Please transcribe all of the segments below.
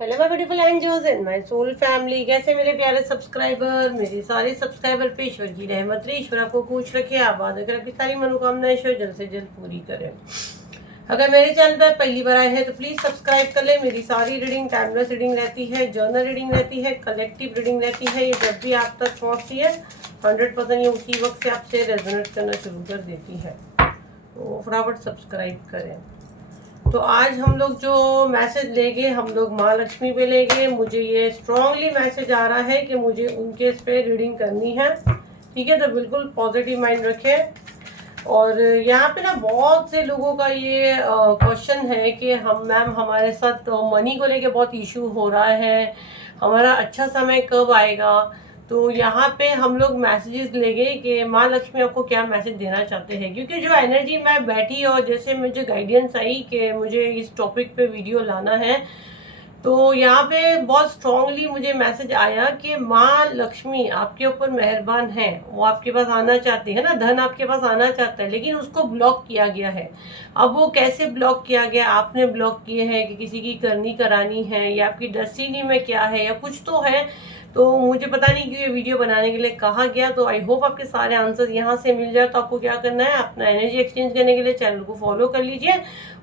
Hello my beautiful angels and my soul family. कैसे मेरे प्यारे सब्सक्राइबर, मेरे सारे सब्सक्राइबर पे ईश्वर की रहमत रही, ईश्वर आपको खुश रखे, आबाद रखे, आपकी सारी मनोकामनाएं ईश्वर जल्द से जल्द पूरी करे। अगर मेरे चैनल पर पहली बार आए हैं तो प्लीज सब्सक्राइब कर ले। मेरी सारी रीडिंग टाइमलेस रीडिंग रहती है, जर्नल रीडिंग रहती है, कलेक्टिव रीडिंग रहती है। ये जब भी आप तक पहुंचती है 100% ये उसी वक्त से आपसे रेजोनेट करना शुरू कर देती है, तो फटाफट सब्सक्राइब करें। तो आज हम लोग जो मैसेज लेंगे, हम लोग माँ लक्ष्मी पे लेंगे। मुझे ये स्ट्रांगली मैसेज आ रहा है कि मुझे उनके इस पे रीडिंग करनी है, ठीक है। तो बिल्कुल पॉजिटिव माइंड रखें। और यहाँ पे ना बहुत से लोगों का ये क्वेश्चन है कि हम मैम हमारे साथ मनी को लेके बहुत इशू हो रहा है, हमारा अच्छा समय कब आएगा। तो यहाँ पे हम लोग मैसेजेस लेंगे कि माँ लक्ष्मी आपको क्या मैसेज देना चाहते हैं, क्योंकि जो एनर्जी मैं बैठी और जैसे मुझे गाइडेंस आई कि मुझे इस टॉपिक पे वीडियो लाना है, तो यहाँ पे बहुत स्ट्रांगली मुझे मैसेज आया कि माँ लक्ष्मी आपके ऊपर मेहरबान है। वो आपके पास आना चाहती है ना, धन आपके पास आना चाहता है, लेकिन उसको ब्लॉक किया गया है। अब वो कैसे ब्लॉक किया गया, आपने ब्लॉक किए हैं कि किसी की करनी करानी है, या आपकी डेस्टिनी में क्या है, या कुछ तो है। तो मुझे पता नहीं कि ये वीडियो बनाने के लिए कहा गया। तो आई होप आपके सारे आंसर यहाँ से मिल जाए। तो आपको क्या करना है, अपना एनर्जी एक्सचेंज करने के लिए चैनल को फॉलो कर लीजिए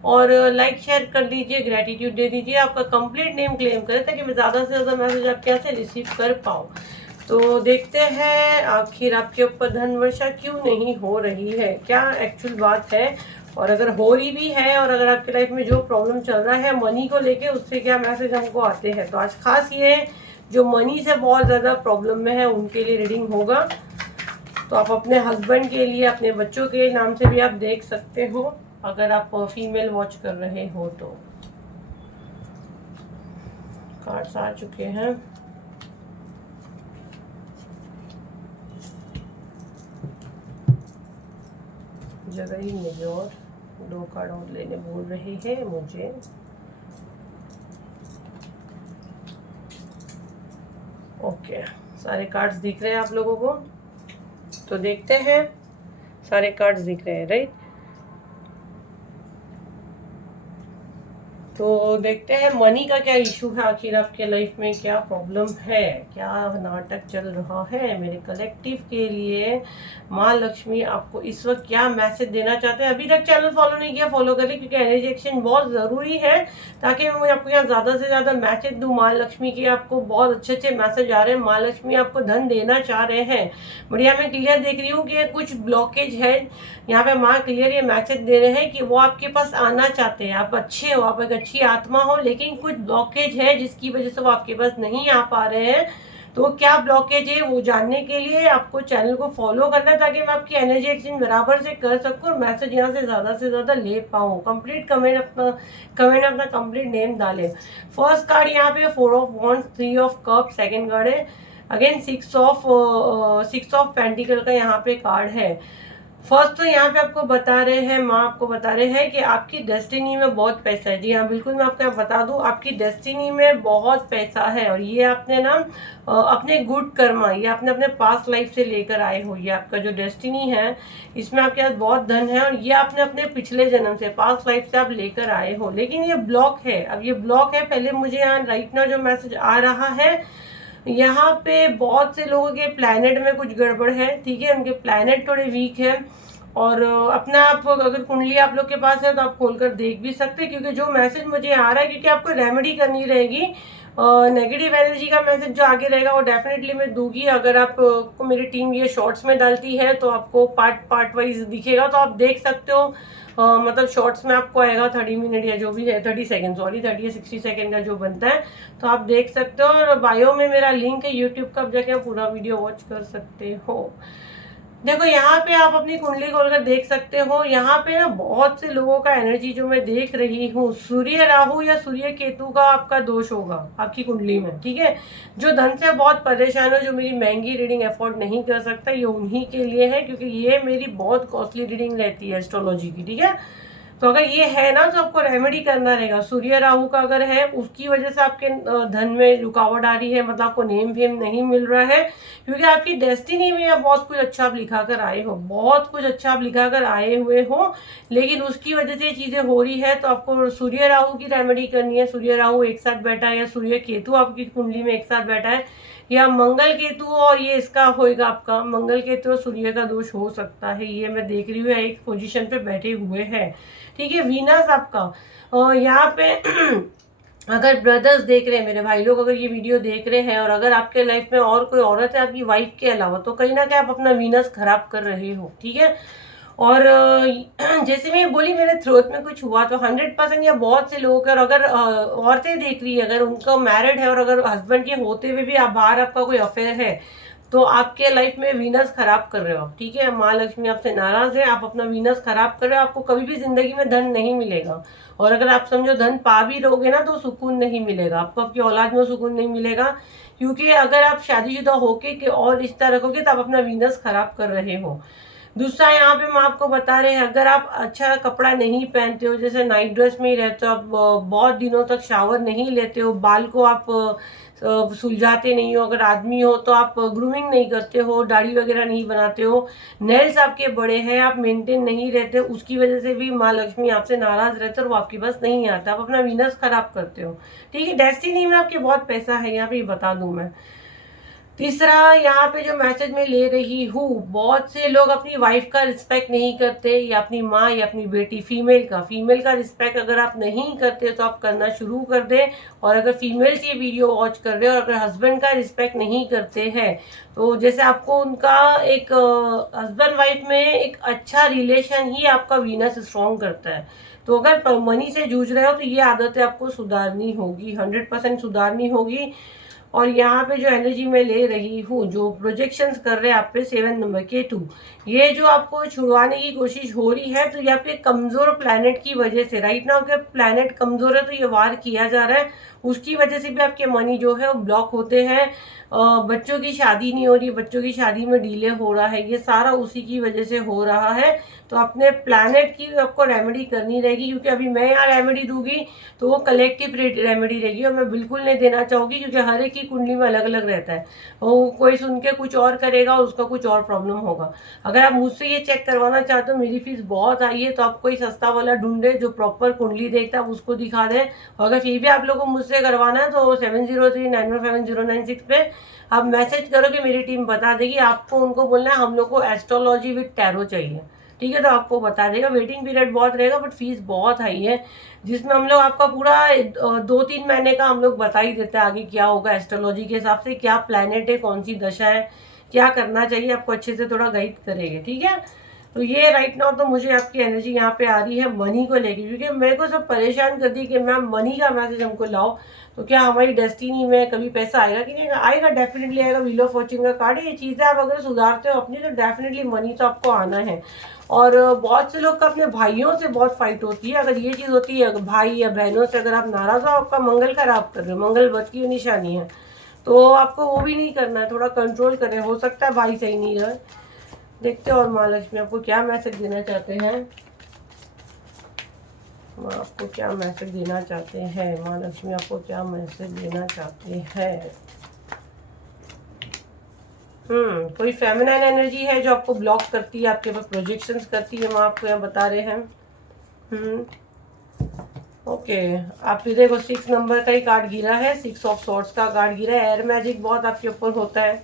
और लाइक शेयर कर लीजिए, ग्रेटिट्यूड दे दीजिए, आपका कंप्लीट नेम क्लेम करें ताकि मैं ज़्यादा से ज़्यादा मैसेज आपके यहाँ से रिसीव कर पाऊँ। तो देखते हैं आखिर आपके ऊपर धन वर्षा क्यों नहीं हो रही है, क्या एक्चुअल बात है, और अगर हो रही भी है और अगर आपके लाइफ में जो प्रॉब्लम चल रहा है मनी को लेके, उससे क्या मैसेज हमको आते हैं। तो आज खास ये जो मनी से बहुत ज़्यादा प्रॉब्लम में है उनके लिए रीडिंग होगा। तो आप अपने हस्बैंड के लिए, अपने बच्चों के नाम से भी आप देख सकते हो अगर आप फीमेल वॉच कर रहे हो तो। कार्ड्स आ चुके हैं। जगह ही मुझे और 2 कार्ड और लेने बोल रहे हैं मुझे। ओके, सारे कार्ड्स दिख रहे हैं आप लोगों को, तो देखते हैं। सारे कार्ड्स दिख रहे हैं, राइट। तो देखते हैं मनी का क्या इशू है, आखिर आपके लाइफ में क्या प्रॉब्लम है, क्या नाटक चल रहा है मेरे कलेक्टिव के लिए। माँ लक्ष्मी आपको इस वक्त क्या मैसेज देना चाहते हैं। अभी तक चैनल फॉलो नहीं किया, फॉलो कर ले, क्योंकि एनर्जी एक्सचेंज बहुत ज़रूरी है, ताकि मैं आपको यहाँ ज़्यादा से ज़्यादा मैसेज दूँ। माँ लक्ष्मी के आपको बहुत अच्छे अच्छे मैसेज आ रहे हैं, माँ लक्ष्मी आपको धन देना चाह रहे हैं। बढ़िया, मैं क्लियर देख रही हूँ कि कुछ ब्लॉकेज है यहाँ पे। माँ क्लियर ये मैसेज दे रहे हैं कि वो आपके पास आना चाहते हैं, आप अच्छे हो, आप एक अच्छी आत्मा हो, लेकिन कुछ ब्लॉकेज है जिसकी वजह से वो आपके पास नहीं आ पा रहे हैं। तो क्या ब्लॉकेज है वो जानने के लिए आपको चैनल को फॉलो करना है, ताकि मैं आपकी एनर्जी एक्सचेंज बराबर से कर सकूँ और मैसेज यहाँ से ज़्यादा ले पाऊँ। कंप्लीट कमेंट अपना कंप्लीट नेम डालें। फर्स्ट कार्ड यहाँ पे 4 of wands, 3 of cup, second card है अगेन 6 ऑफ पेंटिकल का यहाँ पे कार्ड है। फर्स्ट तो यहाँ पे आपको बता रहे हैं, माँ आपको बता रहे हैं कि आपकी डेस्टिनी में बहुत पैसा है। जी हाँ, बिल्कुल, मैं आपको बता दूँ, आपकी डेस्टिनी में बहुत पैसा है। और ये आपने ना अपने गुड कर्मा, ये आपने अपने पास्ट लाइफ से लेकर आए हो। ये आपका जो डेस्टिनी है इसमें आपके पास बहुत धन है, और ये आपने अपने पिछले जन्म से, पास्ट लाइफ से आप लेकर आए हो, लेकिन ये ब्लॉक है। अब ये ब्लॉक है, पहले मुझे यहाँ राइट नाउ जो मैसेज आ रहा है, यहाँ पे बहुत से लोगों के प्लैनेट में कुछ गड़बड़ है, ठीक है, उनके प्लैनेट थोड़े वीक है। और अपना आप अगर कुंडली आप लोग के पास है तो आप खोलकर देख भी सकते हैं, क्योंकि जो मैसेज मुझे आ रहा है, क्योंकि आपको रेमेडी करनी रहेगी। नेगेटिव एनर्जी का मैसेज जो आगे रहेगा वो डेफिनेटली मैं दूंगी। अगर आप को मेरी टीम ये शॉर्ट्स में डालती है तो आपको पार्ट वाइज दिखेगा, तो आप देख सकते हो। मतलब शॉर्ट्स में आपको आएगा 30 मिनट या जो भी है, 30 सेकेंड, सॉरी 30 या 60 सेकेंड का जो बनता है, तो आप देख सकते हो। और बायो में मेरा लिंक है यूट्यूब का, आप जाके पूरा वीडियो वॉच कर सकते हो। देखो यहाँ पे आप अपनी कुंडली खोलकर देख सकते हो। यहाँ पे ना बहुत से लोगों का एनर्जी जो मैं देख रही हूँ, सूर्य राहु या सूर्य केतु का आपका दोष होगा आपकी कुंडली में, ठीक है। जो धन से बहुत परेशान हो, जो मेरी महंगी रीडिंग अफोर्ड नहीं कर सकता, ये उन्हीं के लिए है, क्योंकि ये मेरी बहुत कॉस्टली रीडिंग रहती है एस्ट्रोलॉजी की, ठीक है। तो अगर ये है ना तो आपको रेमेडी करना रहेगा। सूर्य राहु का अगर है, उसकी वजह से आपके धन में रुकावट आ रही है, मतलब आपको नेम फेम नहीं मिल रहा है, क्योंकि आपकी डेस्टिनी में या बहुत कुछ अच्छा आप लिखा कर आए हो, बहुत कुछ अच्छा आप लिखा कर आए हुए हो, लेकिन उसकी वजह से ये चीज़ें हो रही है। तो आपको सूर्य राहु की रेमेडी करनी है। सूर्य राहु एक साथ बैठा है, या सूर्य केतु आपकी कुंडली में एक साथ बैठा है, या मंगल केतु और ये इसका होएगा आपका मंगल केतु और सूर्य का दोष हो सकता है। ये मैं देख रही हूँ एक पोजीशन पे बैठे हुए हैं, ठीक है। वीनस आपका और यहाँ पे अगर ब्रदर्स देख रहे हैं, मेरे भाई लोग अगर ये वीडियो देख रहे हैं, और अगर आपके लाइफ में और कोई औरत है आपकी वाइफ के अलावा, तो कहीं ना कहीं आप अपना वीनस खराब कर रहे हो, ठीक है। और जैसे मैं बोली मेरे थ्रोट में कुछ हुआ, तो 100% या बहुत से लोगों के, और अगर औरतें देख रही है, अगर उनका मैरिड है और अगर हस्बैंड के होते हुए भी आप बाहर आपका कोई अफेयर है, तो आपके लाइफ में वीनस खराब कर रहे हो, ठीक है। माँ लक्ष्मी आपसे नाराज है, आप अपना वीनस खराब कर रहे हो, आपको कभी भी जिंदगी में धन नहीं मिलेगा। और अगर आप समझो धन पा भी रहोगे ना, तो सुकून नहीं मिलेगा आपको, आपकी औलाद में सुकून नहीं मिलेगा, क्योंकि अगर आप शादीशुदा होके के और रिश्ता रखोगे तो आप अपना वीनस खराब कर रहे हो। दूसरा यहाँ पे हम आपको बता रहे हैं, अगर आप अच्छा कपड़ा नहीं पहनते हो, जैसे नाइट ड्रेस में ही रहते हो, आप बहुत दिनों तक शावर नहीं लेते हो, बाल को आप सुलझाते नहीं हो, अगर आदमी हो तो आप ग्रूमिंग नहीं करते हो, दाढ़ी वगैरह नहीं बनाते हो, नेल्स आपके बड़े हैं, आप मेंटेन नहीं रहते, उसकी वजह से भी माँ लक्ष्मी आपसे नाराज रहते हो और वो आपके पास नहीं आता, आप अपना वीनस खराब करते हो, ठीक है। डेस्टिनी में आपके बहुत पैसा है, यहाँ पे ये बता दूं मैं। तीसरा यहाँ पे जो मैसेज मैं ले रही हूँ, बहुत से लोग अपनी वाइफ का रिस्पेक्ट नहीं करते, या अपनी माँ या अपनी बेटी, फीमेल का रिस्पेक्ट अगर आप नहीं करते तो आप करना शुरू कर दें। और अगर फीमेल ये वीडियो वॉच कर रहे हो और अगर हस्बैंड का रिस्पेक्ट नहीं करते हैं, तो जैसे आपको उनका एक हस्बैंड वाइफ में एक अच्छा रिलेशन ही आपका वीनस स्ट्रॉन्ग करता है। तो अगर मनी से जूझ रहे हो तो ये आदतें आपको सुधारनी होगी, 100% सुधारनी होगी। और यहाँ पे जो एनर्जी मैं ले रही हूँ, जो प्रोजेक्शंस कर रहे हैं आप पे 7 नंबर Ketu, ये जो आपको छुड़वाने की कोशिश हो रही है, तो ये आपके कमजोर प्लैनेट की वजह से, राइट नाउ के प्लैनेट कमजोर है तो ये वार किया जा रहा है, उसकी वजह से भी आपके मनी जो है वो ब्लॉक होते हैं। बच्चों की शादी नहीं हो रही, बच्चों की शादी में डिले हो रहा है, ये सारा उसी की वजह से हो रहा है। तो अपने प्लैनेट की आपको रेमेडी करनी रहेगी, क्योंकि अभी मैं यहाँ रेमेडी दूंगी तो वो कलेक्टिव रेमेडी रहेगी, और मैं बिल्कुल नहीं देना चाहूँगी, क्योंकि हर एक की कुंडली में अलग अलग रहता है, वो कोई सुन के कुछ और करेगा और उसका कुछ और प्रॉब्लम होगा। अगर आप मुझसे ये चेक करवाना चाहते हो, मेरी फीस बहुत हाई है, तो आप कोई सस्ता वाला ढूंढे जो प्रॉपर कुंडली देखता है, उसको दिखा दें। और अगर फिर भी आप लोगों को मुझसे करवाना है तो 7039157096 पे आप मैसेज करोगे, मेरी टीम बता देगी। आपको उनको बोलना है हम लोग को एस्ट्रोलॉजी विद टैरो चाहिए, ठीक है, तो आपको बता देगा। वेटिंग पीरियड बहुत रहेगा, बट फीस बहुत हाई है, जिसमें हम लोग आपका पूरा 2-3 महीने का हम लोग बता ही देते हैं आगे क्या होगा एस्ट्रोलॉजी के हिसाब से, क्या प्लैनेट है, कौन सी दशा है, क्या करना चाहिए, आपको अच्छे से थोड़ा गाइड करेंगे, ठीक है। तो ये राइट नाउ तो मुझे आपकी एनर्जी यहाँ पे आ रही है मनी को लेके, क्योंकि मेरे को सब परेशान कर दी कि मैम मनी का मैसेज हमको लाओ, तो क्या हमारी डेस्टिनी में कभी पैसा आएगा कि नहीं आएगा? डेफिनेटली आएगा। व्हील ऑफ फॉर्च्यून का कार्ड है, ये चीज़ें आप अगर सुधारते हो अपनी, तो डेफिनेटली मनी तो आपको आना है। और बहुत से लोग का अपने भाइयों से बहुत फाइट होती है, अगर ये चीज़ होती है भाई या बहनों से अगर आप नाराज हो, आपका मंगल खराब कर रहे हो, मंगल वध की निशानी है, तो आपको वो भी नहीं करना है, थोड़ा कंट्रोल करें, हो सकता है भाई सही नहीं रहे। देखते हैं और माँ लक्ष्मी आपको क्या मैसेज देना चाहते हैं, माँ आपको क्या मैसेज देना चाहते हैं, माँ लक्ष्मी आपको क्या मैसेज देना चाहते हैं। कोई फेमिनाइन एनर्जी है जो आपको ब्लॉक करती है, आपके पास प्रोजेक्शंस करती है, माँ आपको यहाँ बता रहे हैं। ओके, आप देखो 6 नंबर का ही कार्ड गिरा है, 6 ऑफ सॉर्ड्स का कार्ड गिरा है। एयर मैजिक बहुत आपके ऊपर होता है,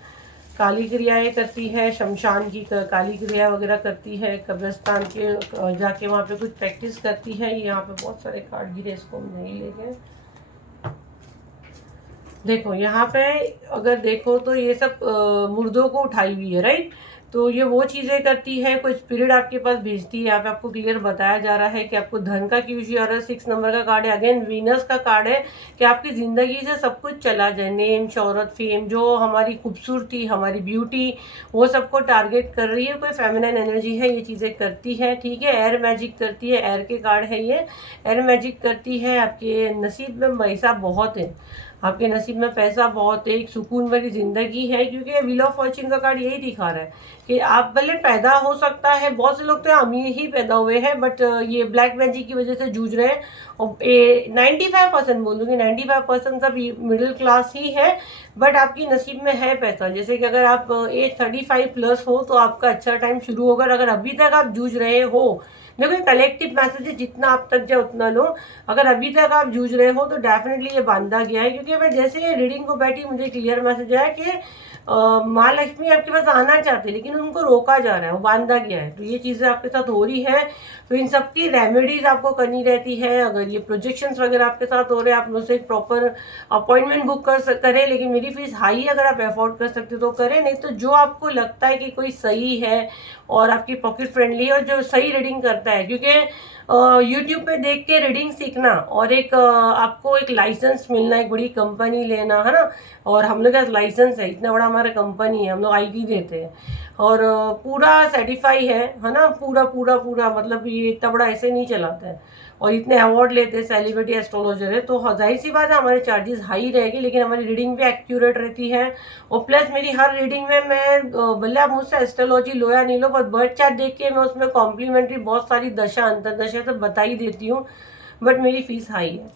काली क्रियाएं करती है, शमशान की काली क्रिया वगैरह करती है, कब्रिस्तान के जाके वहाँ पे कुछ प्रैक्टिस करती है। यहाँ पे बहुत सारे कार्ड गिरे, इसको हम नहीं लेंगे। देखो यहाँ पे अगर देखो तो ये सब मुर्दों को उठाई हुई है, राइट। तो ये वो चीज़ें करती है, कोई स्पिरिट आपके पास भेजती है। यहाँ पे आपको क्लियर बताया जा रहा है कि आपको धन का क्यों इश्यू आ रहा है। 6 नंबर का कार्ड है, अगेन वीनस का कार्ड है कि आपकी ज़िंदगी से सब कुछ चला जाए, नेम, शोहरत, फेम, जो हमारी खूबसूरती, हमारी ब्यूटी, वो सबको टारगेट कर रही है। कोई फेमिनाइन एनर्जी है, ये चीज़ें करती है, ठीक है। एयर मैजिक करती है, एयर के कार्ड है ये, एयर मैजिक करती है। आपके नसीब में पैसा बहुत है, आपके नसीब में पैसा बहुत है, एक सुकून भरी जिंदगी है, क्योंकि व्हील ऑफ फॉर्च्यून का कार्ड यही दिखा रहा है कि आप भले पैदा हो सकता है, बहुत से लोग तो अमीर ही पैदा हुए हैं, बट ये ब्लैक मैजिक की वजह से जूझ रहे हैं। और 95% बोलूँगी, 95% सब मिडिल क्लास ही है, बट आपकी नसीब में है पैसा। जैसे कि अगर आप एज 35 प्लस हो तो आपका अच्छा टाइम शुरू होगा। अगर अभी तक आप जूझ रहे हो, देखो ये कलेक्टिव मैसेज है, जितना आप तक जाए उतना लो। अगर अभी तक आप जूझ रहे हो तो डेफिनेटली ये बांधा गया है, क्योंकि मैं जैसे ये रीडिंग को बैठी मुझे क्लियर मैसेज आया कि माँ लक्ष्मी आपके पास आना चाहते लेकिन उनको रोका जा रहा है, वो बांधा गया है। तो ये चीज़ें आपके साथ हो रही है, तो इन सब की रेमेडीज आपको करनी रहती है। अगर ये प्रोजेक्शंस वगैरह आपके साथ हो रहे हैं, आप मुझसे एक प्रॉपर अपॉइंटमेंट बुक करें, लेकिन मेरी फीस हाई है, अगर आप अफोर्ड कर सकते तो करें, नहीं तो जो आपको लगता है कि कोई सही है और आपकी पॉकेट फ्रेंडली है और जो सही रीडिंग करता है, क्योंकि यूट्यूब पे देख के रीडिंग सीखना और एक आपको एक लाइसेंस मिलना, एक बड़ी कंपनी लेना, है ना। और हम लोग का लाइसेंस है, इतना बड़ा हमारा कंपनी है, हम लोग आईटी देते हैं और पूरा सर्टिफाई है ना। पूरा पूरा पूरा मतलब ये इतना बड़ा ऐसे नहीं चलाता है, और इतने अवार्ड लेते हैं, सेलिब्रिटी एस्ट्रोलॉजर है, तो जाहिर सी बात है हमारे चार्जेस हाई रहेगी, लेकिन हमारी रीडिंग भी एक्यूरेट रहती है। और प्लस मेरी हर रीडिंग में मैं भले आप मुझसे एस्ट्रोलॉजी लो या नहीं लो, बट बर्थ चार्ट देख के मैं उसमें कॉम्प्लीमेंट्री बहुत सारी दशा अंतरदशा तो बता ही देती हूँ, बट मेरी फीस हाई है।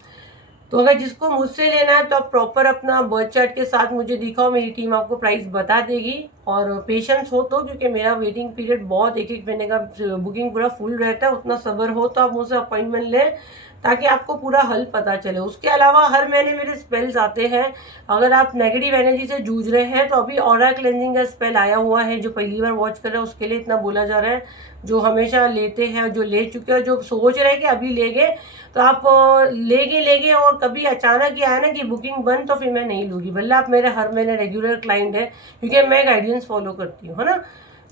तो अगर जिसको मुझसे लेना है तो आप प्रॉपर अपना बर्थ चार्ट के साथ मुझे दिखाओ, मेरी टीम आपको प्राइस बता देगी। और पेशेंस हो तो, क्योंकि मेरा वेटिंग पीरियड बहुत, एक एक महीने का बुकिंग पूरा फुल रहता है, उतना सब्र हो तो आप मुझसे अपॉइंटमेंट लें ताकि आपको पूरा हल पता चले। उसके अलावा हर महीने मेरे स्पेल्स आते हैं। अगर आप नेगेटिव एनर्जी से जूझ रहे हैं तो अभी ऑरा क्लेंजिंग का स्पेल आया हुआ है, जो पहली बार वॉच कर रहे हैं उसके लिए इतना बोला जा रहा है। जो हमेशा लेते हैं, जो ले चुके हैं, जो सोच रहे हैं कि अभी लेंगे, तो आप लेंगे और कभी अचानक ही आया ना कि बुकिंग बंद, तो फिर मैं नहीं लूँगी। भले आप मेरे हर महीने रेगुलर क्लाइंट है, क्योंकि मैं गाइडेंस फॉलो करती हूँ, है ना।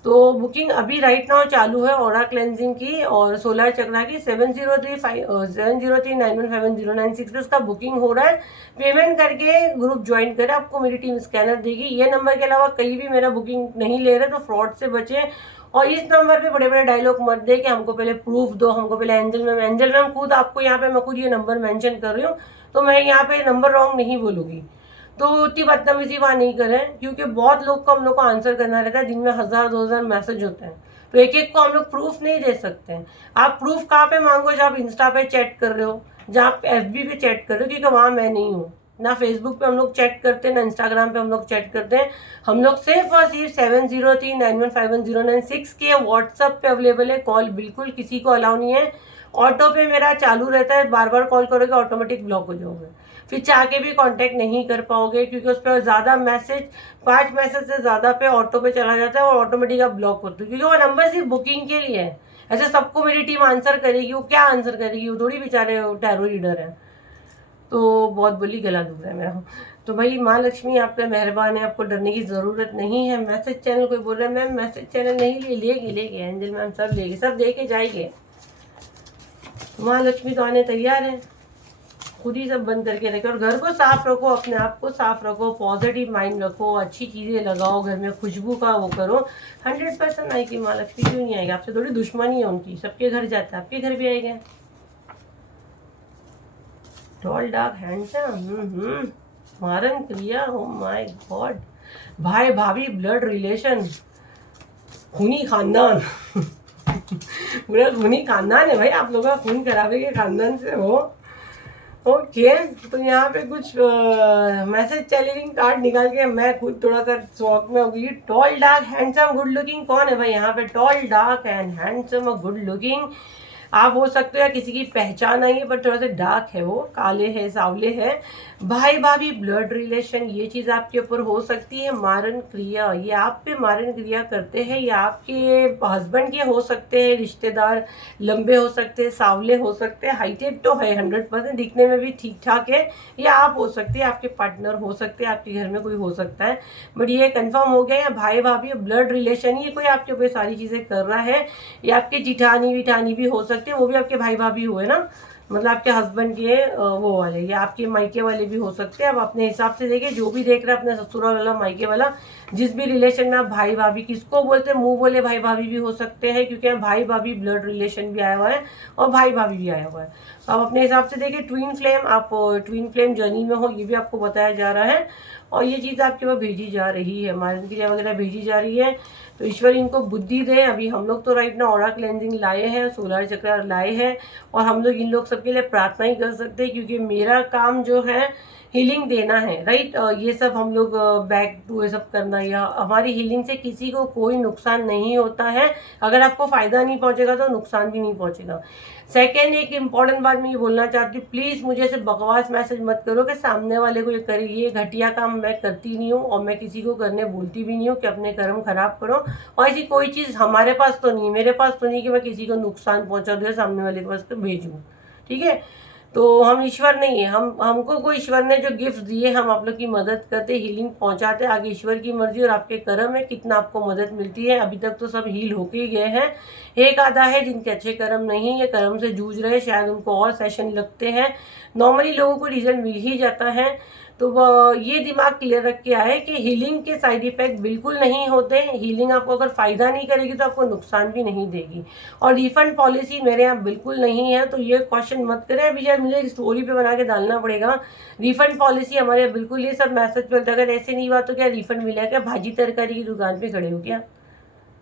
तो बुकिंग अभी राइट नाउ चालू है ऑरा क्लेंजिंग की और सोलर चक्रा की। 7039150996 पे इसका बुकिंग हो रहा है। पेमेंट करके ग्रुप ज्वाइन करें, आपको मेरी टीम स्कैनर देगी। ये नंबर के अलावा कहीं भी मेरा बुकिंग नहीं ले रहे, तो फ्रॉड से बचे। और इस नंबर पे बड़े बड़े डायलॉग मत दे कि हमको पहले प्रूफ दो, हमको पहले एंजल मैम खुद आपको यहाँ पे, मैं खुद ये नंबर मेंशन कर रही हूँ, तो मैं यहाँ पे नंबर रॉन्ग नहीं बोलूँगी। तो इतनी बदतमीजी वहाँ नहीं करें, क्योंकि बहुत लोग को हम लोग को आंसर करना रहता है, दिन में 1000-2000 मैसेज होते हैं, तो एक एक को हम लोग प्रूफ नहीं दे सकते हैं। आप प्रूफ कहाँ पे मांगो, जब आप इंस्टा पे चैट कर रहे हो, जहाँ आप FB पे चैट कर रहे हो, क्योंकि वहाँ मैं नहीं हूँ ना। फेसबुक पे हम लोग चैट करते हैं, ना इंस्टाग्राम पे हम लोग चैट करते हैं। हम लोग सिर्फ और सिर्फ 7039151096 के व्हाट्सएप पे अवेलेबल है। कॉल बिल्कुल किसी को अलाउ नहीं है। ऑटो पे मेरा चालू रहता है, बार बार कॉल करोगे ऑटोमेटिक ब्लॉक हो जाओगे, फिर चाह के भी कांटेक्ट नहीं कर पाओगे, क्योंकि उस पर ज़्यादा मैसेज, 5 मैसेज से ज़्यादा पे ऑटो पे चला जाता है और ऑटोमेटिक आप ब्लॉक होते हो, क्योंकि वो नंबर सिर्फ बुकिंग के लिए है। ऐसे सबको मेरी टीम आंसर करेगी, वो क्या आंसर करेगी, वो थोड़ी बेचारे टैरो रीडर है। तो बहुत बुरी गला दुख रहा है मेरा। तो भाई माँ लक्ष्मी आप पे मेहरबान है, आपको डरने की ज़रूरत नहीं है। मैसेज चैनल कोई बोल रहा है मैम मैसेज चैनल नहीं लेके एंजल मैम सब लेके, सब दे के जाएंगे। माँ लक्ष्मी तो आने तैयार है, खुद ही सब बंद करके रखे। और घर को साफ रखो, अपने आप को साफ रखो, पॉजिटिव माइंड रखो, अच्छी चीज़ें लगाओ घर में, खुशबू का वो करो। 100% आएगी माँ लक्ष्मी, क्यों नहीं आएगी? आपसे थोड़ी दुश्मनी है उनकी, सबके घर जाता है, आपके घर भी आएगा। टॉल डार्क हैंडसम, मारन क्रिया, ओ माय गॉड, भाई भाभी ब्लड रिलेशन, खूनी खानदान पूरा खूनी खानदान है भाई, आप लोगों का खून खराबे के खानदान से हो। ओके, तो यहाँ पे कुछ मैसेज चैलेंजिंग कार्ड निकाल के मैं खुद थोड़ा सा शौक में हो गई। Tall dark handsome good looking कौन है भाई यहाँ पे? टॉल डार्क एंड हैंडसम और गुड लुकिंग आप हो सकते हो, या किसी की पहचान आई है, पर थोड़ा सा डार्क है, वो काले है, सावले है। भाई भाभी ब्लड रिलेशन, ये चीज़ आपके ऊपर हो सकती है। मारन क्रिया, ये आप पे मारन क्रिया करते हैं, या आपके हस्बैंड के हो सकते हैं रिश्तेदार, लंबे हो सकते हैं, सावले हो सकते हैं, हाइटेड तो है 100%, दिखने में भी ठीक ठाक है। या आप हो सकते हैं, आपके पार्टनर हो सकते हैं, आपके घर में कोई हो सकता है, बट ये कंफर्म हो गया, भाई भाभी ब्लड रिलेशन, ये कोई आपके ऊपर सारी चीज़ें कर रहा है। या आपके जिठानी विठानी भी हो सकते, वो भी आपके भाई भाभी हुए ना, मतलब आपके हस्बैंड के वो वाले, या आपके मायके वाले भी हो सकते हैं। आप अपने हिसाब से देखिए, जो भी देख रहे हैं, अपने ससुराल वाला, मायके वाला, जिस भी रिलेशन में आप भाई भाभी किसको बोलते हैं, मुंह बोले भाई भाभी भी हो सकते हैं, क्योंकि भाई भाभी ब्लड रिलेशन भी आया हुआ है और भाई भाभी भी आया हुआ है। आप अपने हिसाब से देखिए। ट्विन फ्लेम, आप ट्विन फ्लेम जर्नी में हो, ये भी आपको बताया जा रहा है। और ये चीज़ आपके पास भेजी जा रही है, मार्जन क्रिया वगैरह भेजी जा रही है। तो ईश्वर इनको बुद्धि दे। अभी हम लोग तो राइट ना ऑरा क्लेंजिंग लाए हैं, सोलर चक्र लाए हैं, और हम लोग इन लोग सबके लिए प्रार्थना ही कर सकते हैं, क्योंकि मेरा काम जो है हीलिंग देना है, राइट। ये सब हम लोग बैक टू ये सब करना, या हमारी हीलिंग से किसी को कोई नुकसान नहीं होता है। अगर आपको फायदा नहीं पहुंचेगा तो नुकसान भी नहीं पहुंचेगा। सेकेंड, एक इम्पॉर्टेंट बात मैं ये बोलना चाहती हूँ, प्लीज़ मुझे ऐसे बकवास मैसेज मत करो कि सामने वाले को ये करे। ये घटिया काम मैं करती नहीं हूँ, और मैं किसी को करने बोलती भी नहीं हूँ कि अपने कर्म खराब करो। और ऐसी कोई चीज़ हमारे पास तो नहीं, मेरे पास तो नहीं कि मैं किसी को नुकसान पहुंचा दूँ, सामने वाले के पास तो भेजूँ, ठीक है। तो हम ईश्वर नहीं है, हमको कोई ईश्वर ने जो गिफ्ट दिए, हम आप लोग की मदद करते, हीलिंग पहुंचाते। आगे ईश्वर की मर्जी और आपके कर्म है, कितना आपको मदद मिलती है। अभी तक तो सब हील होके ही गए हैं। एक आधा है जिनके अच्छे कर्म नहीं है, कर्म से जूझ रहे, शायद उनको और सेशन लगते हैं। नॉर्मली लोगों को रिजल्ट मिल ही जाता है। तो ये दिमाग क्लियर रख के आए कि हीलिंग के साइड इफेक्ट बिल्कुल नहीं होते। हीलिंग आपको अगर फायदा नहीं करेगी तो आपको नुकसान भी नहीं देगी। और रिफंड पॉलिसी मेरे यहाँ बिल्कुल नहीं है, तो ये क्वेश्चन मत करें। अभी शायद मुझे स्टोरी पे बना के डालना पड़ेगा। रिफंड पॉलिसी हमारे यहाँ बिल्कुल, ये सब मैसेज चलता है। अगर ऐसे नहीं हुआ तो क्या रिफंड मिला? क्या भाजी तरकारी की दुकान पे खड़े हो क्या?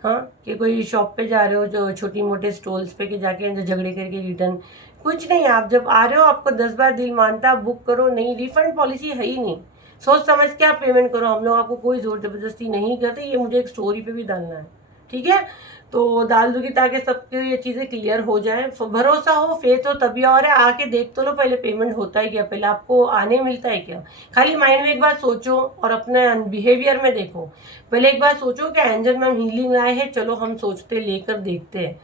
हाँ, कि कोई शॉप पे जा रहे हो जो छोटी मोटे स्टॉल्स पे, कि जाके अंदर झगड़े करके रिटर्न? कुछ नहीं, आप जब आ रहे हो आपको 10 बार दिल मानता, आप बुक करो। नहीं, रिफंड पॉलिसी है ही नहीं। सोच समझ के आप पेमेंट करो, हम लोग आपको कोई जोर जबरदस्ती नहीं करते। ये मुझे एक स्टोरी पे भी डालना है, ठीक है। तो डाल दूंगी ताकि सबके ये चीज़ें क्लियर हो जाए। भरोसा हो, फेथ हो, तभी। और आके देख तो लो पहले पेमेंट होता है क्या, पहले आपको आने मिलता है क्या। खाली माइंड में एक बार सोचो और अपने बिहेवियर में देखो। पहले एक बार सोचो कि एंजल मैम हीलिंग आए हैं, चलो हम सोचते लेकर देखते हैं।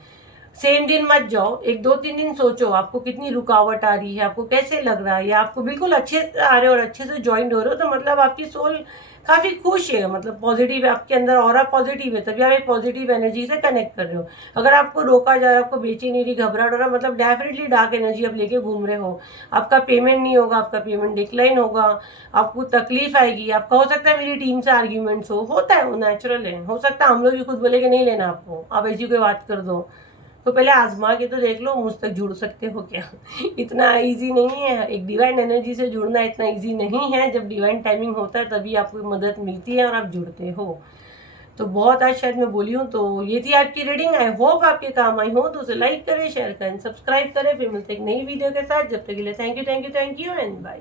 सेम दिन मत जाओ, एक 2-3 दिन सोचो आपको कितनी रुकावट आ रही है, आपको कैसे लग रहा है, या आपको बिल्कुल अच्छे से आ रहे हो और अच्छे से ज्वाइन हो रहे हो, तो मतलब आपकी सोल काफी खुश है, मतलब पॉजिटिव है, आपके अंदर ऑरा पॉजिटिव है, तभी आप एक पॉजिटिव एनर्जी से कनेक्ट कर रहे हो। अगर आपको रोका जा रहा है, आपको बेचैनी, घबराहट हो रहा, मतलब डेफिनेटली डार्क एनर्जी आप लेके घूम रहे हो। आपका पेमेंट नहीं होगा, आपका पेमेंट डिक्लाइन होगा, आपको तकलीफ आएगी। आपका हो सकता है मेरी टीम से आर्ग्यूमेंट्स होता है, वो नेचुरल है। हो सकता है हम लोग भी खुद बोले कि नहीं लेना आपको, आप ऐसी कोई बात कर दो। तो पहले आजमा के तो देख लो, मुझ तक जुड़ सकते हो क्या? इतना इजी नहीं है, एक डिवाइन एनर्जी से जुड़ना इतना इजी नहीं है। जब डिवाइन टाइमिंग होता है तभी आपको मदद मिलती है और आप जुड़ते हो। तो बहुत आज शायद मैं बोली हूँ। तो ये थी आपकी रीडिंग। आई होप आपके काम आई हो, तो उसे लाइक करें, शेयर करें, सब्सक्राइब करें। फिर मिलते एक नई वीडियो के साथ। जब तक के लिए थैंक यू एंड बाय।